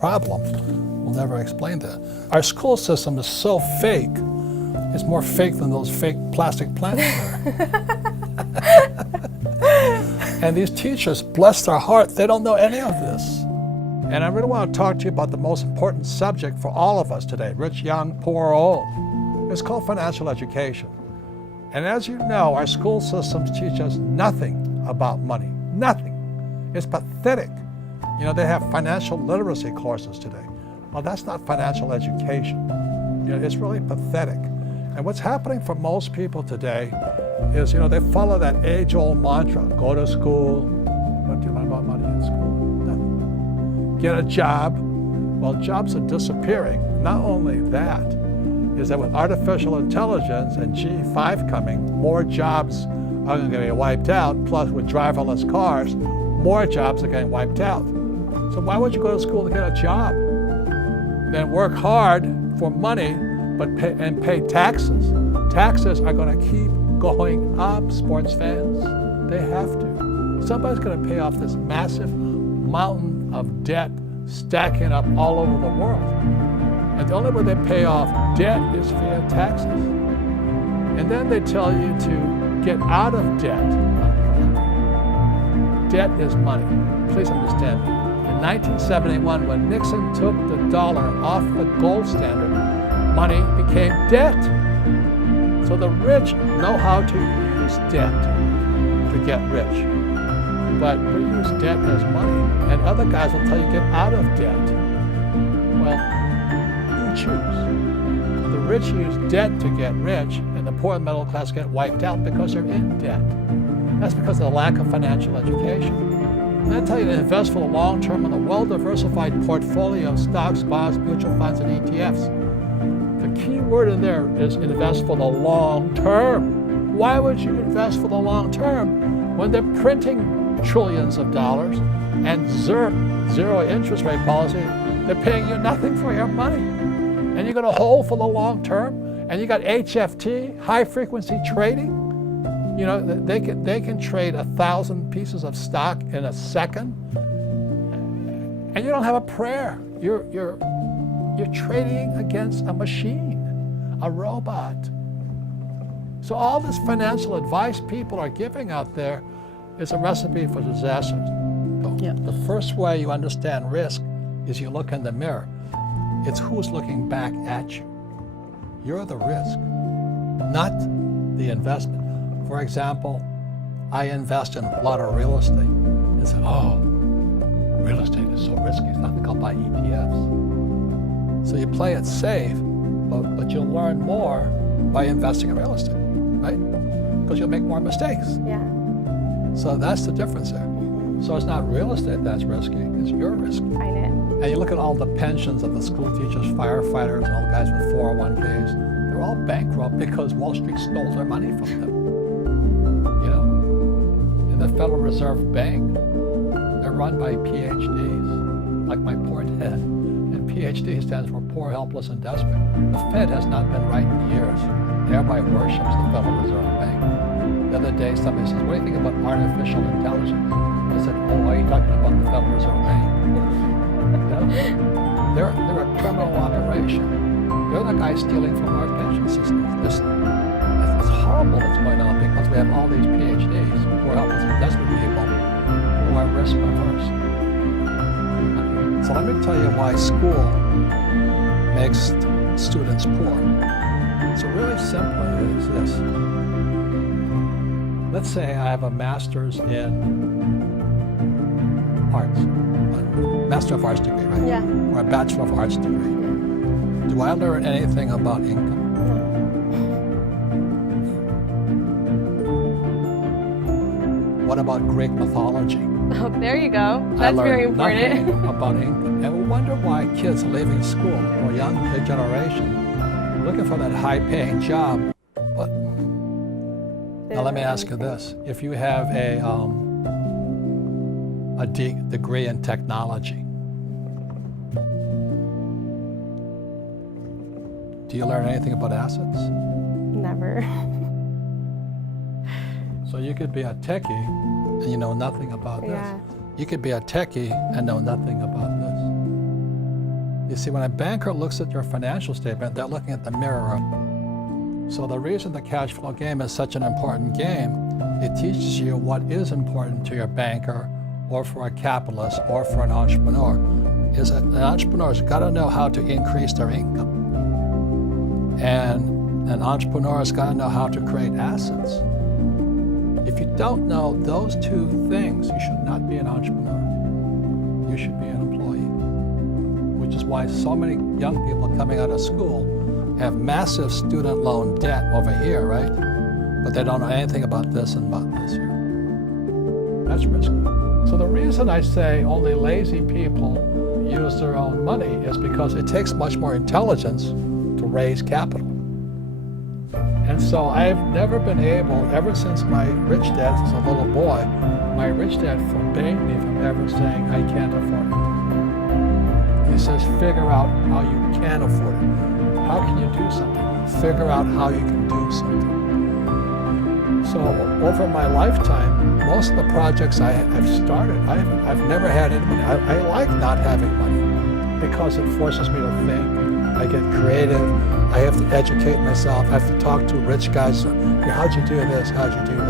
problem will never explain that. Our school system is so fake. It's more fake than those fake plastic plants are. And these teachers, bless their heart, they don't know any of this. And I really want to talk to you about the most important subject for all of us today, rich, young, poor, or old. It's called financial education. And as you know, our school systems teach us nothing about money. Nothing. It's pathetic. You know, they have financial literacy courses today. Well, that's not financial education. You know, it's really pathetic. And what's happening for most people today is, you know, they follow that age-old mantra, go to school. What do you learn about money in school? Nothing. Get a job. Well, jobs are disappearing. Not only that, is that with artificial intelligence and G5 coming, more jobs are going to get wiped out. Plus, with driverless cars, more jobs are getting wiped out. So why would you go to school to get a job? Then work hard for money, but pay taxes. Taxes are going to keep going up, sports fans. They have to. Somebody's going to pay off this massive mountain of debt stacking up all over the world. And the only way they pay off debt is via taxes. And then they tell you to get out of debt. Debt is money. Please understand me. In 1971, when Nixon took the dollar off the gold standard, money became debt. So the rich know how to use debt to get rich. But we use debt as money. And other guys will tell you get out of debt. Well, you choose. The rich use debt to get rich, and the poor and middle class get wiped out because they're in debt. That's because of the lack of financial education. And I tell you to invest for the long term in a well-diversified portfolio of stocks, bonds, mutual funds, and ETFs. The key word in there is invest for the long term. Why would you invest for the long term when they're printing trillions of dollars and zero interest rate policy? They're paying you nothing for your money. And you're going to hold for the long term, and you got HFT, high frequency trading. You know, they can trade 1,000 pieces of stock in a second, and you don't have a prayer. You're trading against a machine, a robot. So all this financial advice people are giving out there is a recipe for disaster. Yeah. The first way you understand risk is you look in the mirror. It's who's looking back at you. You're the risk, not the investment. For example, I invest in a lot of real estate and say, oh, real estate is so risky. It's nothing. I'll buy ETFs. So you play it safe, but you'll learn more by investing in real estate, right? Because you'll make more mistakes. Yeah. So that's the difference there. So it's not real estate that's risky, it's your risk. Find it. And you look at all the pensions of the school teachers, firefighters, and all the guys with 401ks, they're all bankrupt because Wall Street stole their money from them. You know, in the Federal Reserve Bank, they're run by PhDs, like my poor dad. And PhD stands for poor, helpless, and desperate. The Fed has not been right in years. Everybody worships the Federal Reserve Bank. The other day, somebody says, what do you think about artificial intelligence? I said, oh, are you talking about the Federal Reserve Bank? You know? They're a criminal operation. They're the guys stealing from our pension system. It's horrible what's going on because we have all these PhDs, poor, helpless, and desperate people who are risk averse. So let me tell you why school makes students poor. So really simply is this. Let's say I have a master's in arts, a Master of Arts degree, right? Yeah. Or a Bachelor of Arts degree. Do I learn anything about income? What about Greek mythology? Oh, there you go. That's very important. Nothing about income. And we wonder why kids are leaving school, or young generation, looking for that high-paying job. But now let me ask you this. If you have a degree in technology, do you learn anything about assets? Never. So you could be a techie and you know nothing about this. Yeah. You could be a techie and know nothing about this. You see, when a banker looks at your financial statement, they're looking at the mirror. So the reason the cash flow game is such an important game, it teaches you what is important to your banker or for a capitalist or for an entrepreneur. Is that an entrepreneur's got to know how to increase their income. And an entrepreneur's got to know how to create assets. If you don't know those two things, you should not be an entrepreneur. You should be an employee. Which is why so many young people coming out of school have massive student loan debt over here, right? But they don't know anything about this and about this here. That's risky. So the reason I say only lazy people use their own money is because it takes much more intelligence to raise capital. And so I've never been able, ever since my rich dad was a little boy, my rich dad forbade me from ever saying I can't afford it. He says, figure out how you can afford it. How can you do something? Figure out how you can do something. So over my lifetime, most of the projects I've started, I've never had any money. I like not having money because it forces me to think. I get creative. I have to educate myself. I have to talk to rich guys. How'd you do this? How'd you do that?